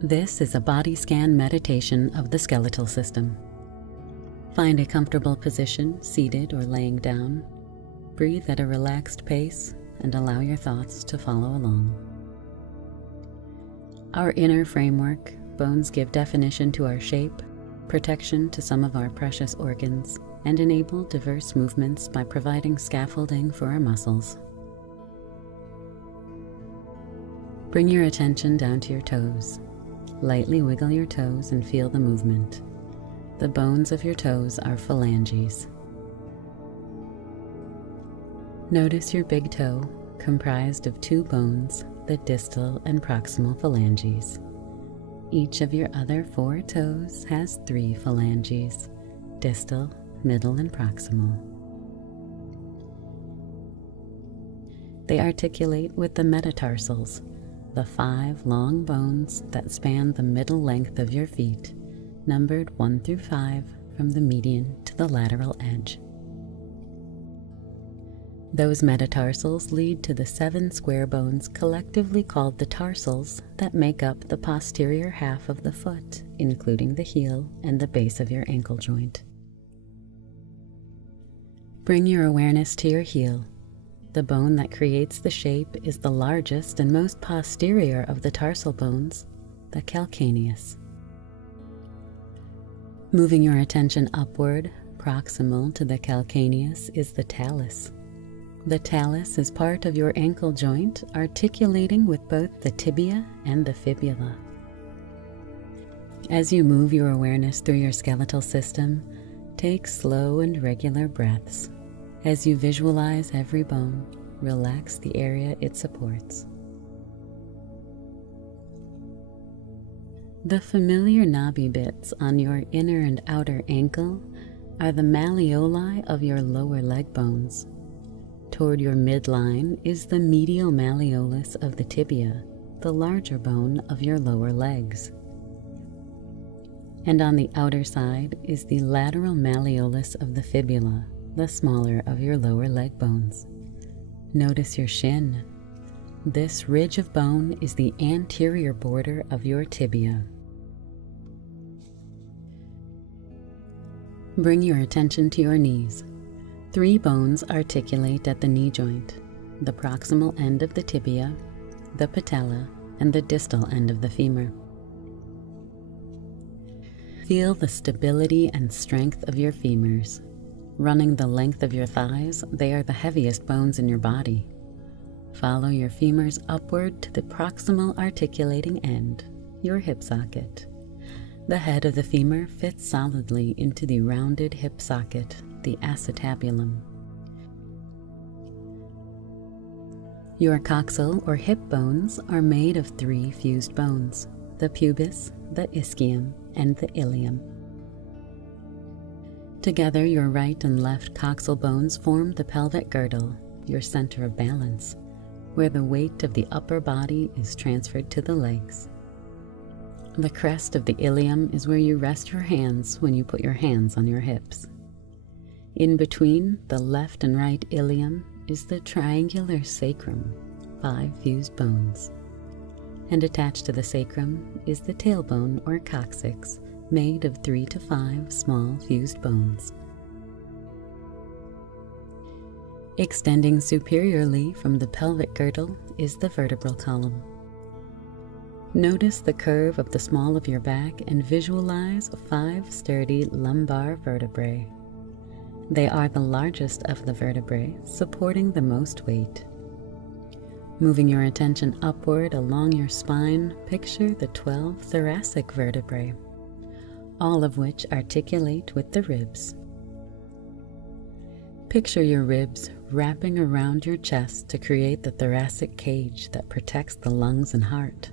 This is a body scan meditation of the skeletal system. Find a comfortable position, seated or laying down. Breathe at a relaxed pace and allow your thoughts to follow along. Our inner framework, bones give definition to our shape, protection to some of our precious organs, and enable diverse movements by providing scaffolding for our muscles. Bring your attention down to your toes. Lightly wiggle your toes and feel the movement. The bones of your toes are phalanges. Notice your big toe, comprised of 2 bones, the distal and proximal phalanges. Each of your other 4 toes has 3 phalanges, distal, middle, and proximal. They articulate with the metatarsals, the 5 long bones that span the middle length of your feet, numbered 1 through 5 from the median to the lateral edge. Those metatarsals lead to the 7 square bones collectively called the tarsals that make up the posterior half of the foot, including the heel and the base of your ankle joint. Bring your awareness to your heel. The bone that creates the shape is the largest and most posterior of the tarsal bones, the calcaneus. Moving your attention upward, proximal to the calcaneus is the talus. The talus is part of your ankle joint, articulating with both the tibia and the fibula. As you move your awareness through your skeletal system, take slow and regular breaths. As you visualize every bone, relax the area it supports. The familiar knobby bits on your inner and outer ankle are the malleoli of your lower leg bones. Toward your midline is the medial malleolus of the tibia, the larger bone of your lower legs. And on the outer side is the lateral malleolus of the fibula, the smaller of your lower leg bones. Notice your shin. This ridge of bone is the anterior border of your tibia. Bring your attention to your knees. 3 bones articulate at the knee joint, the proximal end of the tibia, the patella, and the distal end of the femur. Feel the stability and strength of your femurs. Running the length of your thighs, they are the heaviest bones in your body. Follow your femurs upward to the proximal articulating end, your hip socket. The head of the femur fits solidly into the rounded hip socket, the acetabulum. Your coxal or hip bones are made of 3 fused bones, the pubis, the ischium, and the ilium. Together, your right and left coxal bones form the pelvic girdle, your center of balance, where the weight of the upper body is transferred to the legs. The crest of the ilium is where you rest your hands when you put your hands on your hips. In between the left and right ilium is the triangular sacrum, 5 fused bones. And attached to the sacrum is the tailbone or coccyx, made of 3 to 5 small fused bones. Extending superiorly from the pelvic girdle is the vertebral column. Notice the curve of the small of your back and visualize 5 sturdy lumbar vertebrae. They are the largest of the vertebrae, supporting the most weight. Moving your attention upward along your spine, picture the 12 thoracic vertebrae, all of which articulate with the ribs. Picture your ribs wrapping around your chest to create the thoracic cage that protects the lungs and heart.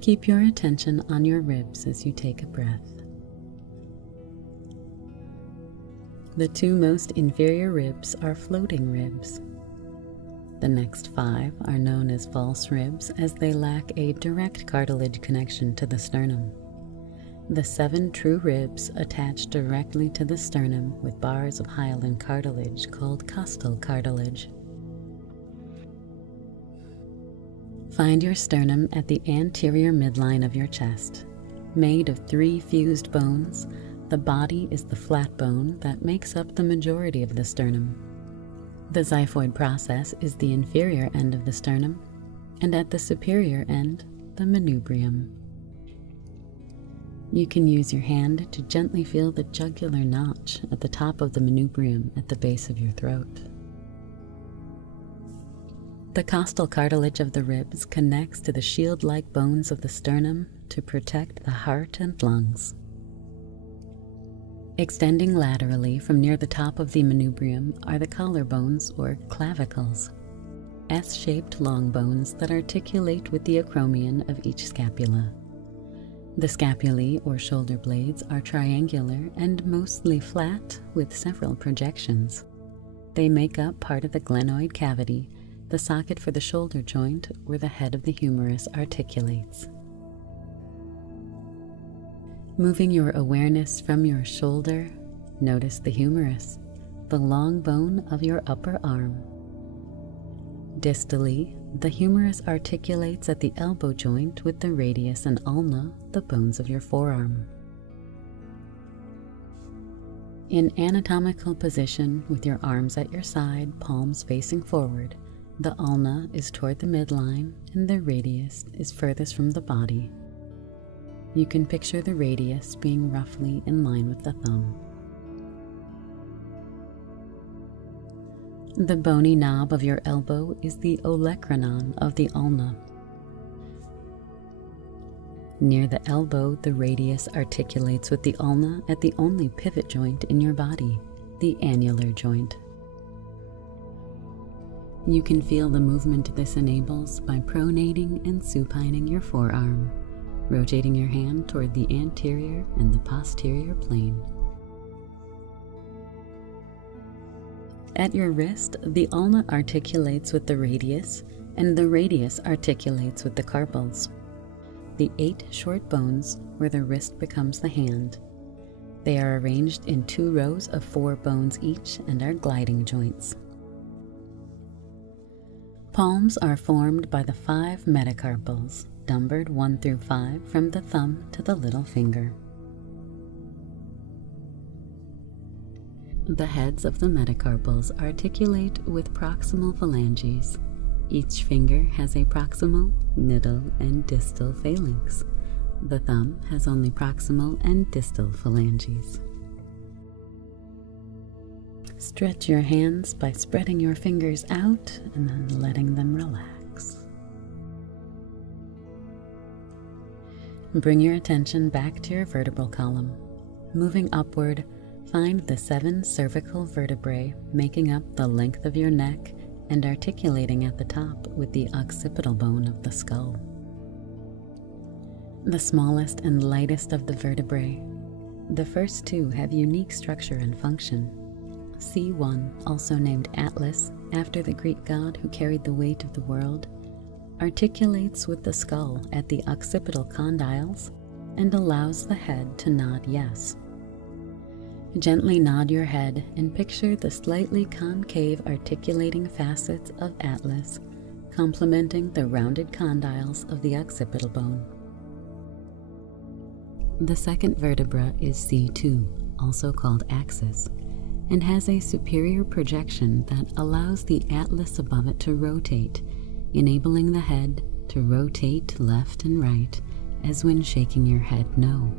Keep your attention on your ribs as you take a breath. The 2 most inferior ribs are floating ribs. The next 5 are known as false ribs as they lack a direct cartilage connection to the sternum. The 7 true ribs attach directly to the sternum with bars of hyaline cartilage called costal cartilage. Find your sternum at the anterior midline of your chest. Made of 3 fused bones, the body is the flat bone that makes up the majority of the sternum. The xiphoid process is the inferior end of the sternum, and at the superior end, the manubrium. You can use your hand to gently feel the jugular notch at the top of the manubrium at the base of your throat. The costal cartilage of the ribs connects to the shield-like bones of the sternum to protect the heart and lungs. Extending laterally from near the top of the manubrium are the collarbones or clavicles, S-shaped long bones that articulate with the acromion of each scapula. The scapulae or shoulder blades are triangular and mostly flat with several projections. They make up part of the glenoid cavity, the socket for the shoulder joint where the head of the humerus articulates. Moving your awareness from your shoulder, notice the humerus, the long bone of your upper arm. Distally, the humerus articulates at the elbow joint with the radius and ulna, the bones of your forearm. In anatomical position with your arms at your side, palms facing forward, the ulna is toward the midline and the radius is furthest from the body. You can picture the radius being roughly in line with the thumb. The bony knob of your elbow is the olecranon of the ulna. Near the elbow, the radius articulates with the ulna at the only pivot joint in your body, the annular joint. You can feel the movement this enables by pronating and supining your forearm, rotating your hand toward the anterior and the posterior plane. At your wrist, the ulna articulates with the radius, and the radius articulates with the carpals, the 8 short bones where the wrist becomes the hand. They are arranged in 2 rows of 4 bones each and are gliding joints. Palms are formed by the 5 metacarpals, numbered 1 through 5 from the thumb to the little finger. The heads of the metacarpals articulate with proximal phalanges. Each finger has a proximal, middle, and distal phalanx. The thumb has only proximal and distal phalanges. Stretch your hands by spreading your fingers out and then letting them relax. Bring your attention back to your vertebral column. Moving upward, find the 7 cervical vertebrae making up the length of your neck and articulating at the top with the occipital bone of the skull. The smallest and lightest of the vertebrae. The first 2 have unique structure and function. C1, also named Atlas, after the Greek god who carried the weight of the world, articulates with the skull at the occipital condyles and allows the head to nod yes. Gently nod your head and picture the slightly concave articulating facets of Atlas complementing the rounded condyles of the occipital bone. The second vertebra is C2, also called axis, and has a superior projection that allows the atlas above it to rotate, enabling the head to rotate left and right as when shaking your head no.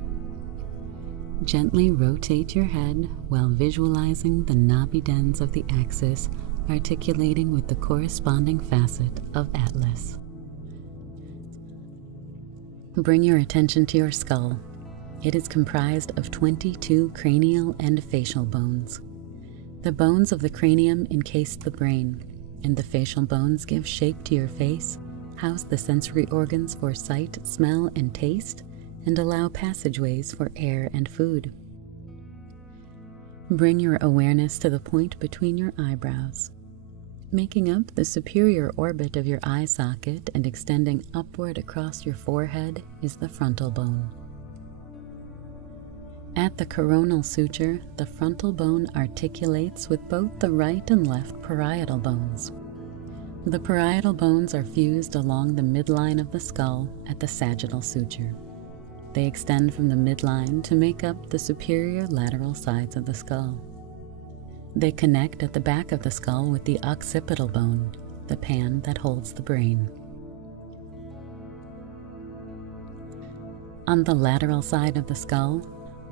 Gently rotate your head while visualizing the knobby dens of the axis articulating with the corresponding facet of Atlas. Bring your attention to your skull. It is comprised of 22 cranial and facial bones. The bones of the cranium encase the brain, and the facial bones give shape to your face, house the sensory organs for sight, smell, and taste, and allow passageways for air and food. Bring your awareness to the point between your eyebrows. Making up the superior orbit of your eye socket and extending upward across your forehead is the frontal bone. At the coronal suture, the frontal bone articulates with both the right and left parietal bones. The parietal bones are fused along the midline of the skull at the sagittal suture. They extend from the midline to make up the superior lateral sides of the skull. They connect at the back of the skull with the occipital bone, the pan that holds the brain. On the lateral side of the skull,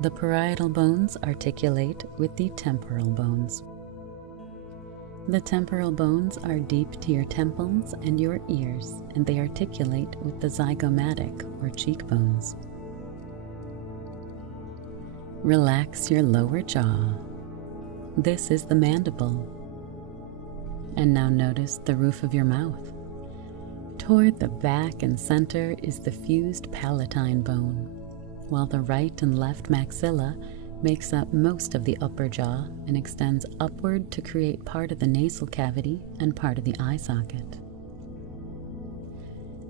the parietal bones articulate with the temporal bones. The temporal bones are deep to your temples and your ears, and they articulate with the zygomatic or cheekbones. Relax your lower jaw. This is the mandible. And now notice the roof of your mouth. Toward the back and center is the fused palatine bone, while the right and left maxilla makes up most of the upper jaw and extends upward to create part of the nasal cavity and part of the eye socket.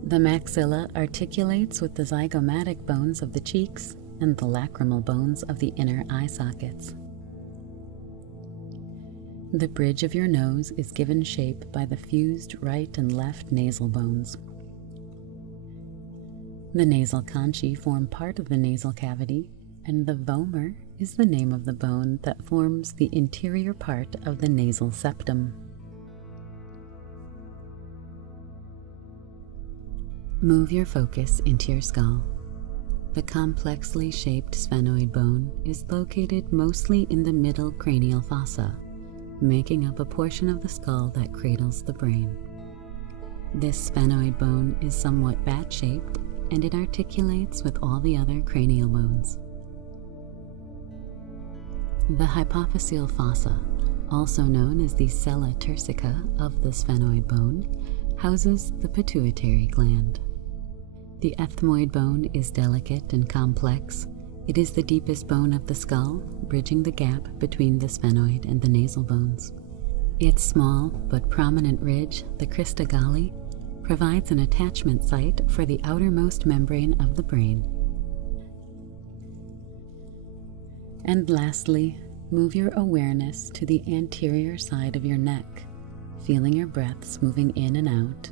The maxilla articulates with the zygomatic bones of the cheeks and the lacrimal bones of the inner eye sockets. The bridge of your nose is given shape by the fused right and left nasal bones. The nasal conchae form part of the nasal cavity, and the vomer is the name of the bone that forms the interior part of the nasal septum. Move your focus into your skull. The complexly shaped sphenoid bone is located mostly in the middle cranial fossa, making up a portion of the skull that cradles the brain. This sphenoid bone is somewhat bat-shaped, and it articulates with all the other cranial bones. The hypophyseal fossa, also known as the sella turcica of the sphenoid bone, houses the pituitary gland. The ethmoid bone is delicate and complex. It is the deepest bone of the skull, bridging the gap between the sphenoid and the nasal bones. Its small but prominent ridge, the crista galli, provides an attachment site for the outermost membrane of the brain. And lastly, move your awareness to the anterior side of your neck, feeling your breaths moving in and out.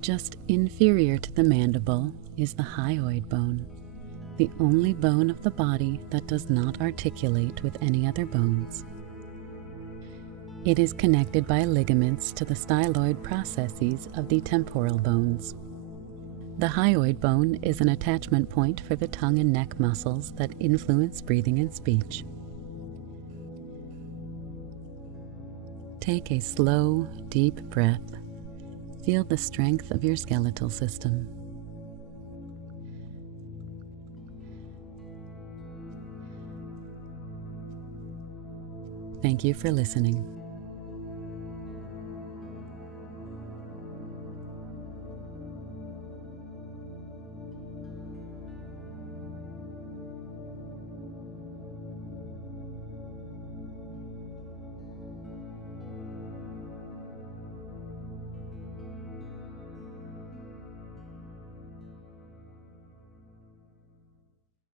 Just inferior to the mandible is the hyoid bone, the only bone of the body that does not articulate with any other bones. It is connected by ligaments to the styloid processes of the temporal bones. The hyoid bone is an attachment point for the tongue and neck muscles that influence breathing and speech. Take a slow, deep breath. Feel the strength of your skeletal system. Thank you for listening.